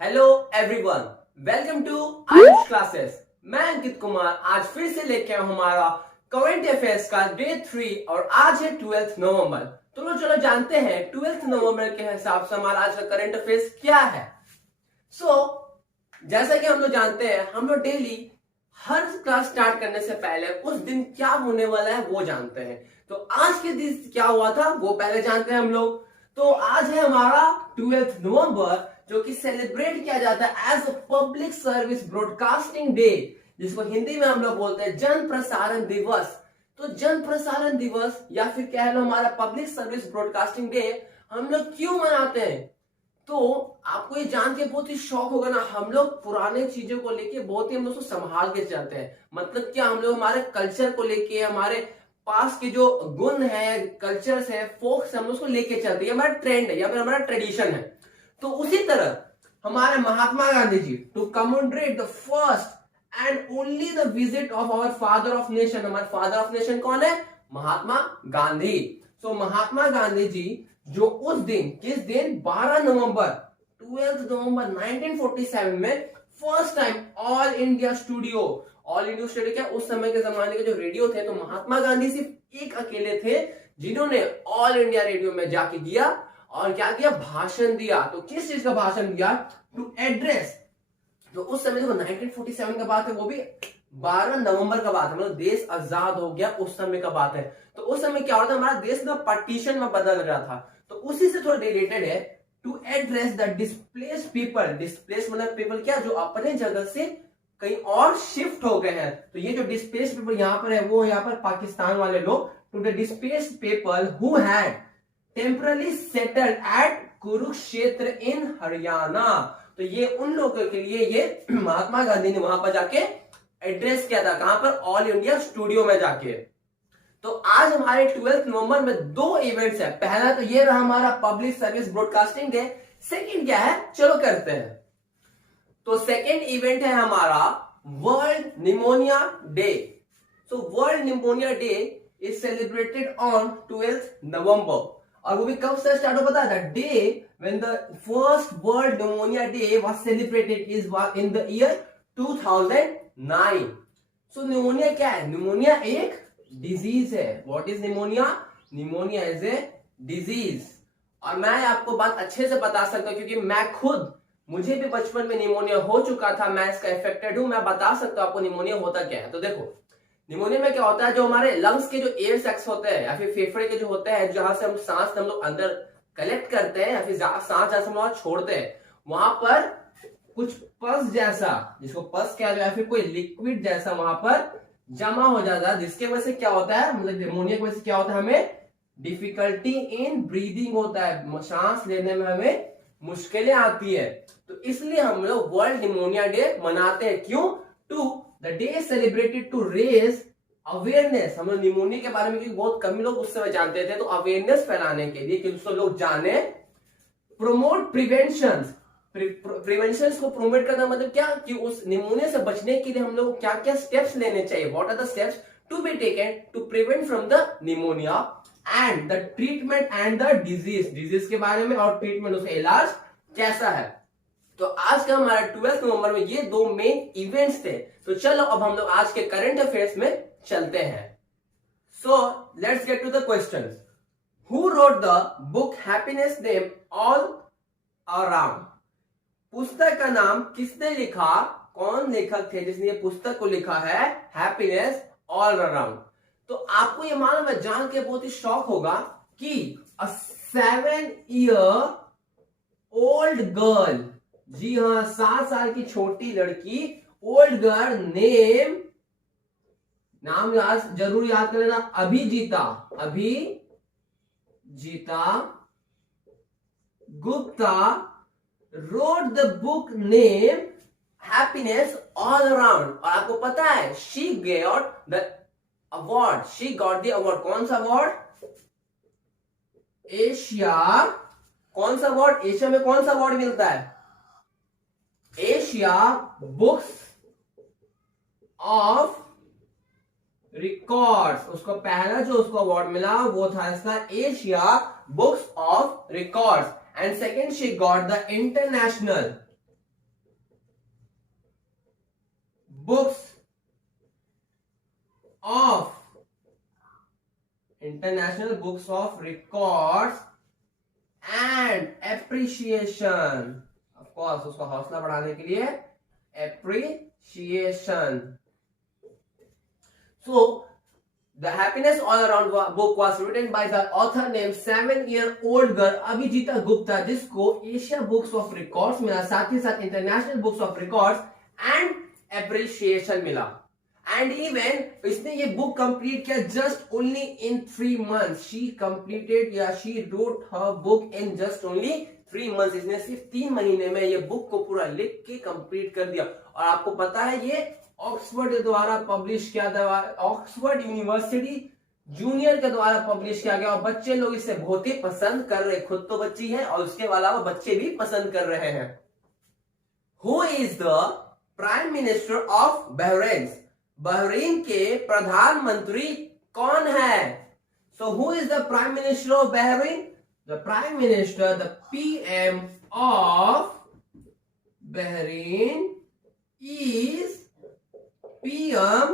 Hello everyone, welcome to Ayush classes. मैं अंकित कुमार आज फिर से लेके आया हूं हमारा करंट अफेयर्स का डे 3 और आज है 12 नवंबर। तो चलो जानते हैं 12 नवंबर के हिसाब से हमारा आज का करंट अफेयर्स क्या है। जैसा कि हम लोग जानते हैं, हम लोग डेली हर क्लास स्टार्ट करने से पहले उस दिन क्या होने वाला है वो जानते हैं। तो आज के दिन क्या हुआ था वो पहले जानते हैं हम लोग। तो आज है हमारा 12 नवंबर, जो कि सेलिब्रेट किया जाता है as a public service broadcasting day, जिसको हिंदी में हम लोग बोलते हैं जन प्रसारण दिवस। तो जन प्रसारण दिवस या फिर कह लो हमारा पब्लिक सर्विस ब्रॉडकास्टिंग डे हम लोग क्यों मनाते हैं। तो आपको ये जान के बहुत ही शौक होगा ना, हम लोग पुराने चीजों को लेके बहुत ही हम लोग उसको संभाल के चलते हैं। मतलब क्या, हम लोग हमारे कल्चर को लेके, हमारे पास के जो गुण है, कल्चर्स है, फोक्स है, हम उसको लेके चलते हैं। हमारा ट्रेंड है या फिर हमारा ट्रेडिशन है। तो उसी तरह हमारे Mahatma Gandhi ji to commemorate the first and only the visit of our father of nation. हमारे फादर ऑफ नेशन कौन है? महात्मा गांधी। महात्मा गांधी जी जो उस दिन, किस दिन, 12 नवंबर 12 नवंबर 1947 में first time all India studio क्या उस समय के जमाने के जो रेडियो थे, तो महात्मा गांधी सिर्फ एक अकेले थे जिन्होंने ऑल इंडिया रेडियो में जाके दिया और क्या किया, भाषण दिया। तो किस चीज का भाषण दिया? To address. तो उस समय देखो 1947 का बात है, वो भी 12 नवंबर का बात है, मतलब देश आजाद हो गया उस समय का बात है। तो उस समय क्या हो रहा था, हमारा देश ना पार्टीशन में बदल रहा था। तो उसी से थोड़ा रिलेटेड है। To address the displaced people. Displace मतलब पीपल क्या, जो अपने जगह से कहीं और शिफ्ट हो गए हैं। तो ये जो डिस्प्लेस्ड पीपल यहाँ पर है, वो यहाँ पर पाकिस्तान वाले लोग। To the displaced people who had temporarily settled at Kurukshetra in Haryana. तो ये उन लोगों के लिए ये महात्मा गांधी ने वहां पर जाके एड्रेस किया था। कहां पर? ऑल इंडिया स्टूडियो में जाके। तो आज हमारे 12 नवंबर में दो इवेंट्स है। पहला तो ये रहा हमारा public service broadcasting day. Second क्या है, चलो करते हैं। तो सेकंड इवेंट है हमारा world pneumonia day. World pneumonia day is celebrated on 12 नवंबर। और वो भी कब से स्टार्ट हो पता है? The day when the first world pneumonia day was celebrated is in the year 2009। Pneumonia क्या है? निमोनिया एक डिजीज है। What is pneumonia? Pneumonia is a disease. और मैं आपको बात अच्छे से बता सकता हूं क्योंकि मैं खुद, मुझे भी बचपन में निमोनिया हो चुका था, मैं इसका इफेक्टेड हूं। मैं बता सकता हूं आपको निमोनिया होता क्या है। तो देखो, निमोनिया में क्या होता है, जो हमारे लंग्स के जो एयर सैक्स होते हैं या फिर फेफड़े के जो होते हैं, जहां से हम सांस हम लोग अंदर कलेक्ट करते हैं या फिर सांस जहां से हम छोड़ते हैं, वहां पर कुछ पस जैसा, जिसको पस क्या या फिर कोई लिक्विड जैसा वहां पर जमा हो जाता है, जिसके वजह से क्या होता है, मतलब निमोनिया की वजह से क्या होता है, हमें डिफिकल्टी इन ब्रीदिंग होता है, सांस लेने में हमें मुश्किलें आती है। तो इसलिए हम लोग वर्ल्ड निमोनिया डे मनाते हैं। क्यों? To the day celebrated to raise awareness. हम लोग निमोनिया के बारे में क्योंकि बहुत कम लोग उस समय जानते थे, तो अवेयरनेस फैलाने के लिए कि उसको लोग जाने। Promote prevention. प्रिवेंशन को प्रोमोट करना मतलब क्या, कि उस निमोनिया से बचने के लिए हम लोग क्या क्या स्टेप्स लेने चाहिए। What are the steps to be taken to prevent from the pneumonia and the treatment and the disease के बारे में, और ट्रीटमेंट, उसका इलाज कैसा है। तो आज का हमारा 12 नवंबर में ये दो मेन इवेंट्स थे। तो चलो अब हम लोग आज के करंट अफेयर्स में चलते हैं। Let's get to the questions. Who wrote the book happiness name all around. पुस्तक का नाम किसने लिखा, कौन लेखक थे जिसने ये पुस्तक को लिखा है, हैप्पीनेस ऑल अराउंड। तो आपको ये मालूम है, जान के बहुत ही शौक होगा कि अ 7 ईयर ओल्ड गर्ल, जी हां 7 साल की छोटी लड़की, ओल्ड गर्ल नेम, नाम जरूर याद कर लेना, अभिजीता Gupta wrote the book name happiness all around। और आपको पता है she got the award। कौन सा अवार्ड? एशिया। कौन सा अवार्ड? एशिया में कौन सा अवार्ड मिलता है? Asia books of records. उसको पहला जो उसको अवार्ड मिला वो था इसका Asia books of records. And second, she got the international books of international books of records and appreciation, of course उसका हौसला बढ़ाने के लिए appreciation. So the happiness all around book was written by the author named 7-year-old girl Abhijita Gupta, जिसको Asia books of records मिला, साथ ही साथ international books of records and appreciation मिला। एंड इवन इसने ये बुक कंप्लीट किया just only in 3 months। She completed या she wrote her book in just only 3 months। इसने सिर्फ 3 महीने में ये बुक को पूरा लिख के कंप्लीट कर दिया। और आपको पता है ये ऑक्सफोर्ड के द्वारा पब्लिश किया गया, ऑक्सफोर्ड यूनिवर्सिटी जूनियर के द्वारा पब्लिश किया गया, और बच्चे लोग इसे बहुत ही पसंद कर रहे, खुद तो बच्ची है और उसके अलावा बच्चे भी पसंद कर रहे हैं। Who is the prime minister of Bahrain? Bahrain के प्रधानमंत्री कौन है? So who is the prime minister of Bahrain? The prime minister, the PM of Bahrain is PM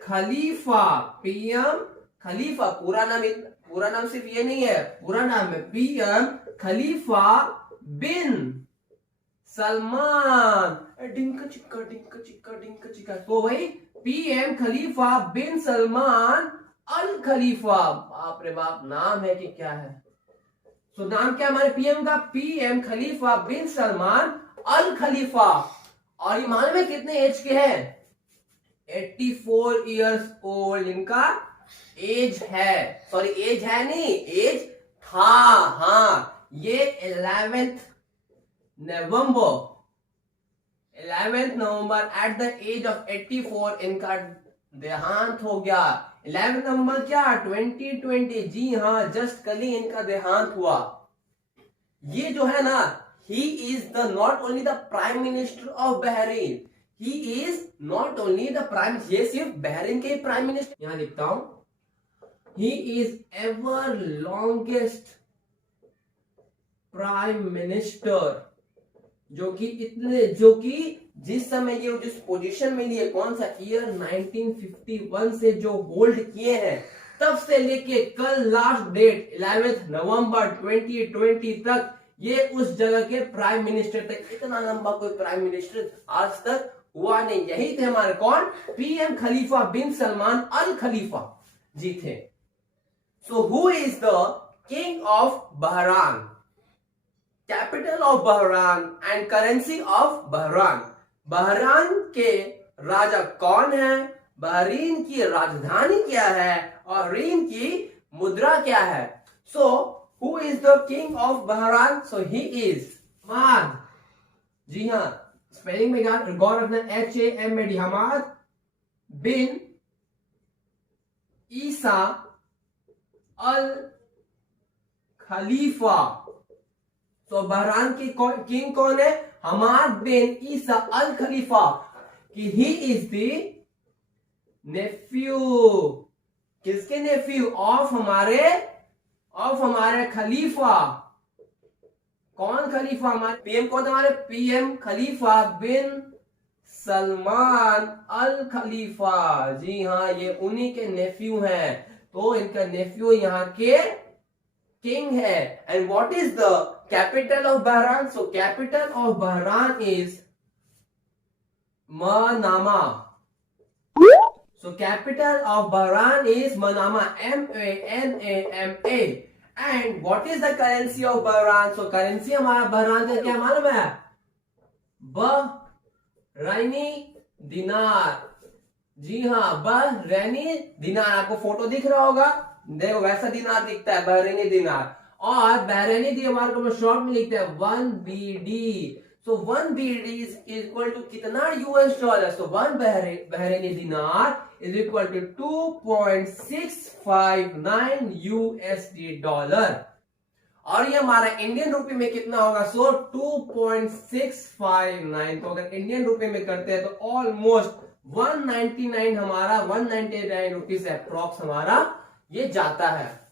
Khalifa. PM Khalifa पूरा नाम सिर्फ ये नहीं है, पूरा नाम है पीएम खलीफा बिन सलमान। डिंका चिक्का डिंका चिक्का डिंका चिक्का। तो वही पीएम खलीफा बिन सलमान अल खलीफा। बाप रे बाप, नाम है कि क्या है? तो नाम क्या हमारे पीएम का? पीएम खलीफा बिन सलमान अल खलीफा। और ये मालूम है कितने एज के हैं? 84 years old इनका एज है। सॉरी एज है नहीं, एज था। हाँ, ये 11th November at the age of 84 इनका देहांत हो गया। 11 नवंबर क्या? 2020। जी हाँ, जस्ट कल ही इनका देहांत हुआ। ये जो है ना, he is the not only the prime minister of Bahrain, he is not only the prime, ये सिर्फ बहरीन के प्राइम मिनिस्टर, यहां लिखता हूं, he is ever longest prime minister, जो कि जिस समय ये जिस पोजीशन में लिए, कौन सा ईयर 1951 से जो होल्ड किए हैं, तब से लेके कल लास्ट डेट 11 नवंबर 2020 तक ये उस जगह के प्राइम मिनिस्टर थे। इतना लंबा कोई प्राइम मिनिस्टर आज तक हुआ नहीं। यही थे हमारे कौन? पीएम खलीफा बिन सलमान अल खलीफा जी थे। So who is the king of Bahrain? Capital of Bahrain and currency of Bahrain. Bahrain के राजा कौन है? बहरीन की राजधानी क्या है? और रीन की मुद्रा क्या है? सो who is the king of Bahrain? So he is Hamad। जी हाँ, स्पेलिंग में गौर रखना, HAMAD, हमाद बिन ईसा अल खलीफा। तो बहरान की किंग कौन है? हमाद बिन ईसा अल खलीफा। कि ही इज द नेफ्यू, किसके नेफ्यू? ऑफ हमारे खलीफा। कौन खलीफा? हमारे पीएम कौन? हमारे पीएम खलीफा बिन सलमान अल खलीफा। जी हाँ, ये उन्हीं के नेफ्यू हैं। तो इनका नेफ्यू यहाँ के किंग है। And what is the capital of Bahrain? So capital of Bahrain is Manama. So capital of Bahrain is Manama, MANAMA। And what is the currency of Bahrain? So currency हमारा बहरान का क्या मालूम है? बहरैनी दिनार। जी हाँ, Bahraini दिनार। आपको photo दिख रहा होगा, देखो वैसा दिनार दिखता है, बहरैनी दिनार। और बहरैनी दिनार को मैं शॉर्ट में लिखते हैं 1 BD। So 1 BD is equal to कितना US डॉलर? So 1 बहरैनी दिनार is equal to 2.659 USD dollar. और ये हमारा इंडियन रुपए में कितना होगा? सो 2.659। तो अगर इंडियन रुपए में करते हैं तो ऑलमोस्ट 199 हमारा 199 रुपीज अप्रॉक्स हमारा ये जाता है।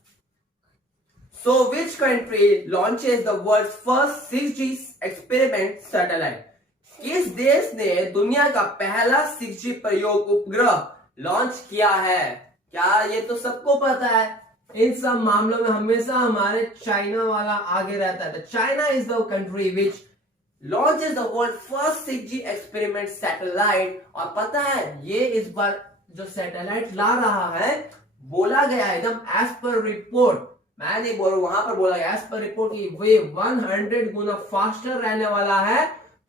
So which country launches the world's first 6G experiment satellite? किस देश ने दुनिया का पहला 6G प्रयोग उपग्रह लॉन्च किया है? क्या ये तो सबको पता है। इन सब मामलों में हमेशा हमारे चाइना वाला आगे रहता है। China is the country which launches the world first 6G experiment satellite. और पता है ये इस बार जो सैटेलाइट ला रहा है, बोला गया है एकदम एज पर रिपोर्ट, मैं नहीं बोल रहा, वहां पर बोला गया एज पर रिपोर्ट की वे 100 गुना फास्टर रहने वाला है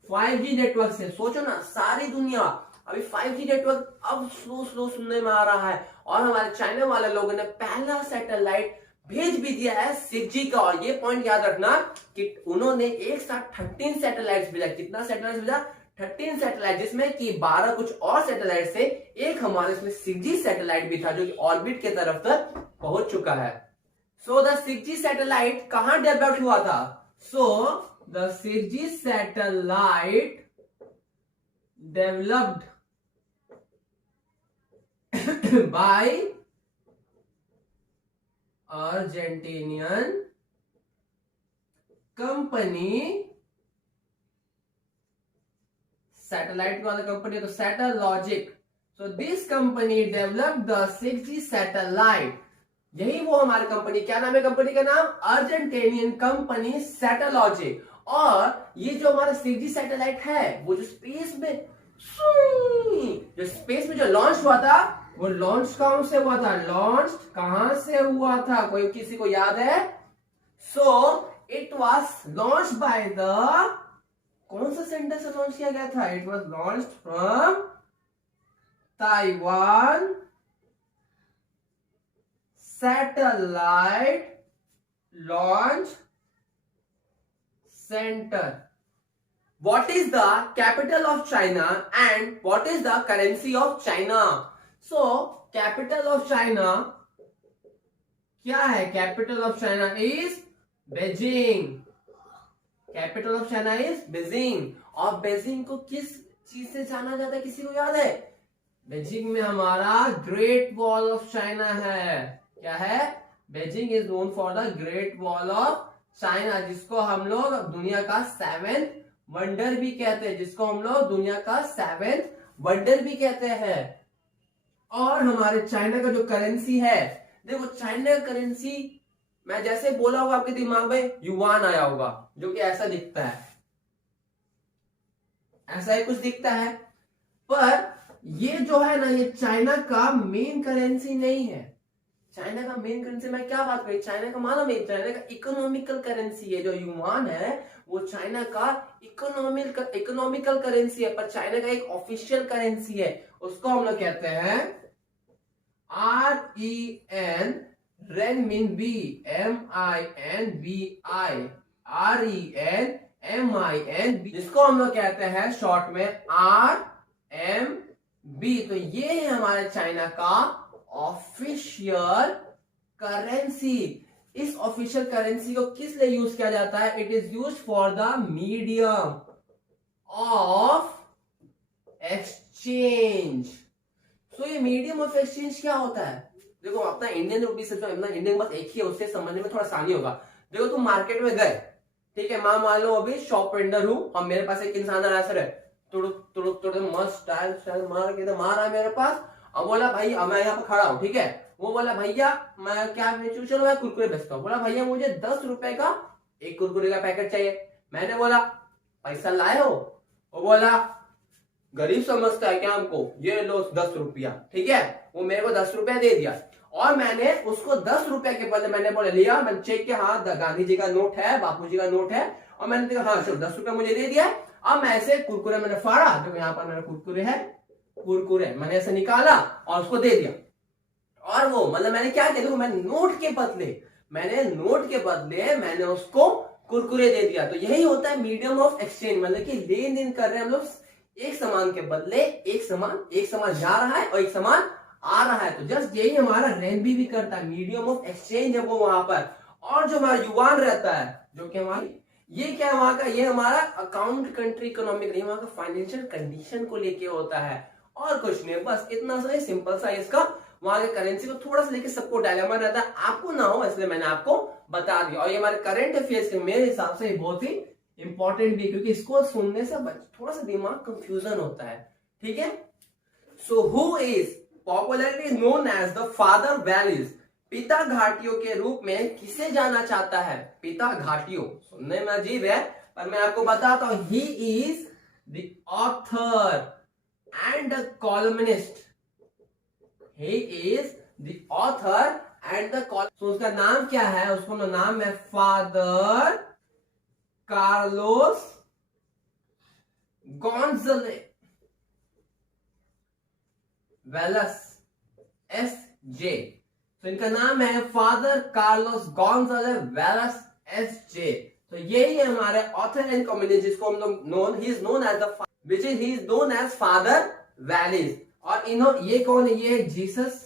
5G नेटवर्क से। सोचो ना, सारी दुनिया अभी 5G नेटवर्क अब स्लो स्लो सुनने में आ रहा है, और हमारे चाइना वाले लोगों ने पहला सैटेलाइट भेज भी दिया है 6G का। और ये पॉइंट याद रखना कि उन्होंने एक साथ 13 सैटेलाइट भेजा। कितना सैटेलाइट भेजा? 13 सैटेलाइट, जिसमें कि 12 कुछ और सैटेलाइट से एक हमारे इसमें 6G सैटेलाइट भी था जो कि ऑर्बिट के तरफ तक पहुंच चुका है। सो द 6G सैटेलाइट कहां डेवलप हुआ था? So the 6G satellite developed by Argentinian company। Satellite वाला कंपनी तो Satellogic. So this company developed the 6G satellite. यही वो हमारी कंपनी, क्या नाम है कंपनी का नाम? Argentinian company Satellogic. और ये जो हमारा 6G सैटेलाइट है वो जो स्पेस में जो लॉन्च हुआ था, वो लॉन्च कहां से हुआ था? लॉन्च कहां से हुआ था? कोई किसी को याद है? So it was launch by the, कौन सा सेंटर से लॉन्च किया गया था? It was launch from Taiwan satellite launch centre. What is the capital of China and what is the currency of China? So, capital of China क्या है? Capital of China is Beijing. Capital of China is Beijing. और Beijing को किस चीज से जाना जाता है? किसी को याद है? बेजिंग में हमारा ग्रेट वॉल ऑफ चाइना है। क्या है? Beijing is known for the great wall of China, जिसको हम लोग दुनिया का 7th वंडर भी कहते हैं, जिसको हम लोग दुनिया का 7th वंडर भी कहते हैं। और हमारे चाइना का जो करेंसी है, देखो चाइना का करेंसी, मैं जैसे बोला होगा आपके दिमाग में युआन आया होगा, जो कि ऐसा दिखता है, ऐसा ही कुछ दिखता है। पर ये जो है ना, ये चाइना का मेन करेंसी नहीं है। चाइना का मेन करेंसी, मैं क्या बात करी, चाइना का मालूम है, चाइना का इकोनॉमिकल करेंसी है। जो युआन है वो चाइना का इकोनॉमिकल करेंसी है, पर चाइना का एक ऑफिशियल करेंसी है, उसको हम लोग कहते हैं REN रेनमिनबी, MINBI, RENMINB, जिसको हम लोग कहते हैं शॉर्ट में RMB। तो ये है हमारे चाइना का ऑफिशियल करेंसी। इस ऑफिशियल करेंसी को किस लिए यूज किया जाता है? It is use for the medium of exchange. So ये मीडियम ऑफ एक्सचेंज क्या होता है? देखो अपना इंडियन रुपी से, अपना इंडियन बस एक ही है, उससे समझने में थोड़ा आसानी होगा। देखो तुम मार्केट में गए, ठीक है, मान लो अभी शॉप वेंडर हूं और मेरे पास एक इंसान आया, सर तुड़ मस्त स्टाइल मार के मार रहा है मेरे पास, अब बोला भाई मैं यहाँ पे खड़ा हूँ, ठीक है, वो बोला भैया मैं क्या बेचूं? चलो मैं कुरकुरे बेचता हूँ। बोला भैया मुझे 10 रुपए का एक कुरकुरे का पैकेट चाहिए। मैंने बोला पैसा लाए हो? वो बोला गरीब समझता है क्या हमको, ये लो 10 रुपया, ठीक है। वो मेरे को 10 रुपया दे दिया और मैंने उसको 10 रुपए के बदले मैंने बोला लिया, मैंने चेक किया, हाँ गांधी जी का नोट है, बापू जी का नोट है, और मैंने देखा हाँ चलो 10 रुपया मुझे दे दिया। अब मैं ऐसे कुरकुरे मैंने फाड़ा, जो यहाँ पर मेरा कुरकुरे है, कुरकुरे मैंने ऐसे निकाला और उसको दे दिया। और वो मतलब मैंने क्या किया, देखो मैंने नोट के बदले मैंने उसको कुरकुरे दे दिया। तो यही होता है मीडियम ऑफ एक्सचेंज, मतलब कि लेन देन कर रहे हैं हम लोग, एक सामान के बदले एक सामान जा रहा है और एक सामान आ रहा है। तो जस्ट यही हमारा रेनबी भी करता है, मीडियम ऑफ एक्सचेंज है वो वहां पर। और जो हमारा युआन रहता है, जो कि हमारी ये क्या है वहां का, ये हमारा अकाउंट कंट्री इकोनॉमिक, वहां का फाइनेंशियल कंडीशन को लेके होता है, और कुछ नहीं, बस इतना सा सिंपल सा इसका वहां के करेंसी को थोड़ा सा लेके सबको डायलेमा रहता है, आपको ना हो इसलिए मैंने आपको बता दिया। और ये हमारे करंट अफेयर्स के मेरे हिसाब से बहुत ही इंपॉर्टेंट भी, क्योंकि इसको सुनने से थोड़ा सा दिमाग कंफ्यूजन होता है, ठीक है। So who is popularly known as the father valleys, पिता घाटियों के रूप में किसे जाना चाहता है? पिता घाटियों सुनने में अजीब है, पर मैं आपको बताता हूं, he is the author and the columnist, he is the author and the column. तो उसका नाम क्या है? उसका नाम है father Carlos Gonzalez Valles SJ. तो इनका नाम है father Carlos Gonzalez Valles SJ. तो यही है हमारे ऑथर एंड कॉम्युनिस्ट, जिसको हम लोग known, he is known as the which is he is known as father valleys. और इन्होंने, ये कौन है? ये जीसस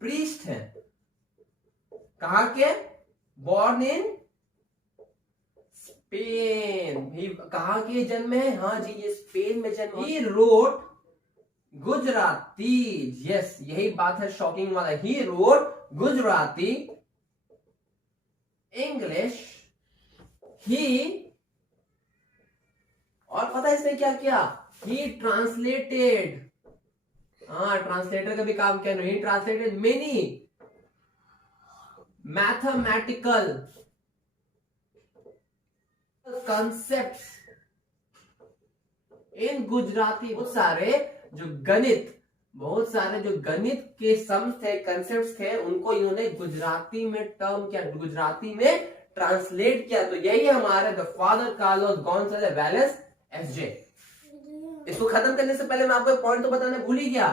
प्रीस्ट है। कहां के? Born in Spain. ही कहां के जन्म है? हाँ जी, ये स्पेन में जन्म। ही रोट गुजराती, यस यही बात है शॉकिंग वाला, ही रोट गुजराती, इंग्लिश, ही, और पता है इसने क्या किया? ही ट्रांसलेटेड, हाँ ट्रांसलेटर का भी काम किया। ही ट्रांसलेटेड मेनी मैथमेटिकल कॉन्सेप्ट्स इन गुजराती। बहुत सारे जो गणित के सम्स थे, कंसेप्ट्स थे, उनको इन्होंने गुजराती में टर्म किया, गुजराती में ट्रांसलेट किया। तो यही हमारे the father Carlos Gonzalez Valles SJ. इसको खत्म करने से पहले मैं आपको एक पॉइंट तो बताना भूल ही गया।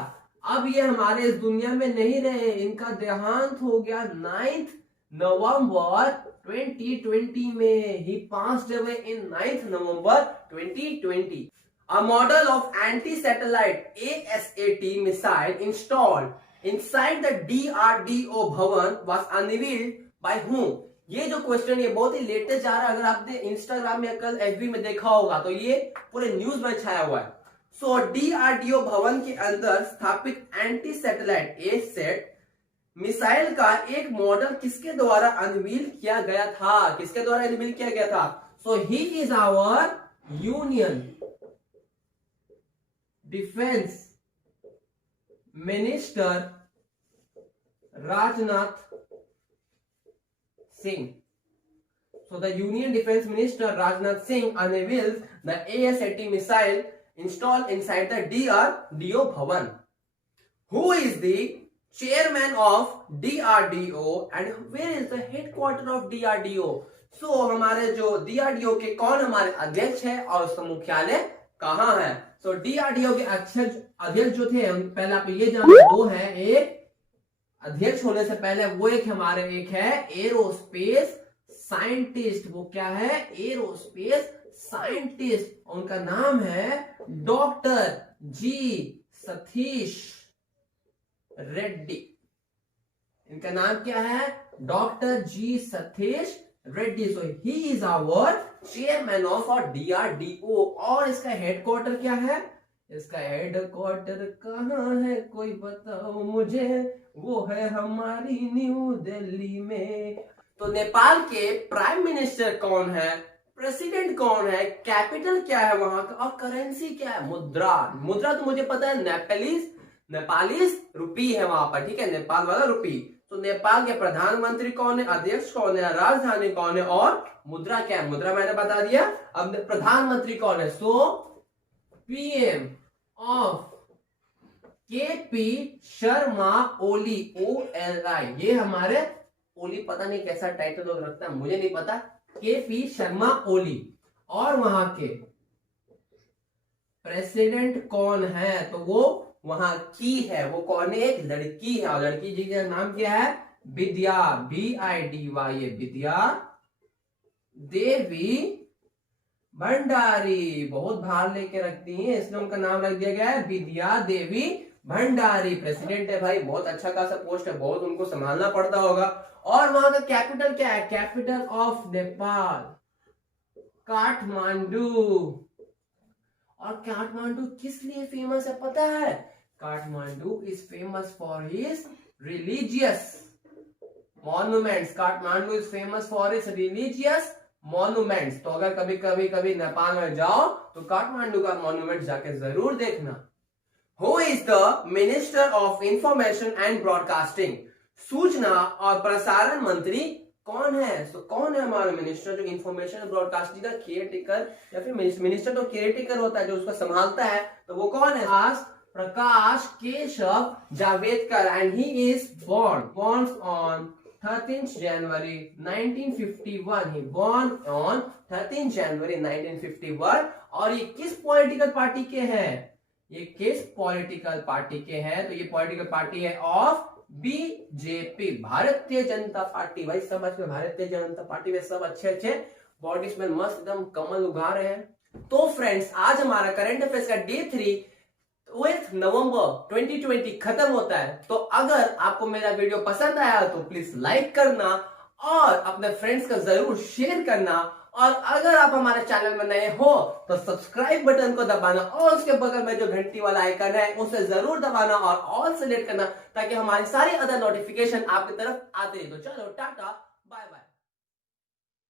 अब ये हमारे इस दुनिया में नहीं रहे, इनका देहांत हो गया 9 नवंबर 2020 में। He passed away in 9 November 2020। A model of anti-satellite ASAT missile installed inside the DRDO भवन was unveiled by whom? ये जो क्वेश्चन, ये बहुत ही लेटेस्ट जा रहा है। अगर आपने इंस्टाग्राम या कल एफबी में देखा होगा तो ये पूरे न्यूज में छाया हुआ है। सो डीआरडीओ भवन के अंदर स्थापित एंटी सैटेलाइट एसेट मिसाइल का एक मॉडल किसके द्वारा अनवील किया गया था? किसके द्वारा अनवील किया गया था? So he is our union defence minister Rajnath Singh. So the Union Defense Minister Rajnath Singh unveils the ASAT missile installed inside the DRDO Bhavan. Who is the chairman of DRDO and where is the headquarter of DRDO? So हमारे जो DRDO के कौन हमारे अध्यक्ष है और उसका मुख्यालय कहाँ है? So DRDO के अध्यक्ष जो थे, पहले आप ये जानो, दो है। एक अध्यक्ष होने से पहले वो एक है एरोस्पेस साइंटिस्ट। वो क्या है? Aerospace scientist. उनका नाम है डॉक्टर जी सतीश रेड्डी। इनका नाम क्या है? Doctor G Satish Reddy. So he is our chairman of और डीआरडीओ। और इसका हेडक्वार्टर क्या है? इसका हेडक्वार्टर कहाँ है कोई बताओ मुझे? वो है हमारी न्यू दिल्ली में। तो नेपाल के प्राइम मिनिस्टर कौन है? प्रेसिडेंट कौन है? कैपिटल क्या है वहां का? और करेंसी क्या है? मुद्रा तो मुझे पता है, नेपालीस रुपी है वहां पर, ठीक है, नेपाल वाला रुपी। तो नेपाल के प्रधानमंत्री कौन है? अध्यक्ष कौन है? राजधानी कौन है? और मुद्रा क्या है? मुद्रा मैंने बता दिया। अब प्रधानमंत्री कौन है? So PM of KP Sharma Oli, OLI। ये हमारे ओली, पता नहीं कैसा टाइटल लोग रखता है, मुझे नहीं पता। केपी शर्मा ओली। और वहां के प्रेसिडेंट कौन है? तो वो वहां की है, वो कौन है? एक लड़की है। और लड़की जी का नाम क्या है? विद्या, BIDY, विद्या देवी भंडारी। बहुत भार लेके रखती हैं, इसलिए उनका नाम रख दिया गया है विद्या देवी भंडारी। प्रेसिडेंट है भाई, बहुत अच्छा खासा पोस्ट है, बहुत उनको संभालना पड़ता होगा। और वहां का कैपिटल क्या है? Capital of Nepal Kathmandu. और काठमांडू किस लिए फेमस है पता है? Kathmandu is famous for his religious monuments, Kathmandu is famous for its religious monuments. तो अगर कभी नेपाल में जाओ तो काठमांडू का मॉन्यूमेंट जाके जरूर देखना। Who is the minister of information and broadcasting? सूचना और प्रसारण मंत्री कौन है? तो कौन है हमारा मिनिस्टर जो इंफॉर्मेशन और ब्रॉडकास्टिंग का केयर टेकर, या फिर मिनिस्टर तो केयर टेकर होता है जो उसको संभालता है, तो वो कौन है? Prakash Keshav Javadekar, and he is born on 13th January 1951। he born on 13th January 1951। और ये किस पॉलिटिकल पार्टी के हैं? ये किस पॉलिटिकल पार्टी के हैं? तो ये पॉलिटिकल पार्टी है of BJP, Bharatiya Janata party. भाई समझ में, भारतीय जनता पार्टी में सब अच्छे बॉडीज में मस्त एकदम कमल उगा रहे हैं। तो फ्रेंड्स, आज हमारा करंट अफेयर्स का डे 3 8 नवंबर 2020 खत्म होता है। तो अगर आपको मेरा वीडियो पसंद आया तो प्लीज लाइक करना और अपने फ्रेंड्स का जरूर शेयर करना। और अगर आप हमारे चैनल में नए हो तो सब्सक्राइब बटन को दबाना और उसके बगल में जो घंटी वाला आइकन है उसे जरूर दबाना और ऑल सेलेक्ट करना, ताकि हमारी सारी अदर नोटिफिकेशन आपकी तरफ आती रहे। तो चलो टाटा, बाय बाय।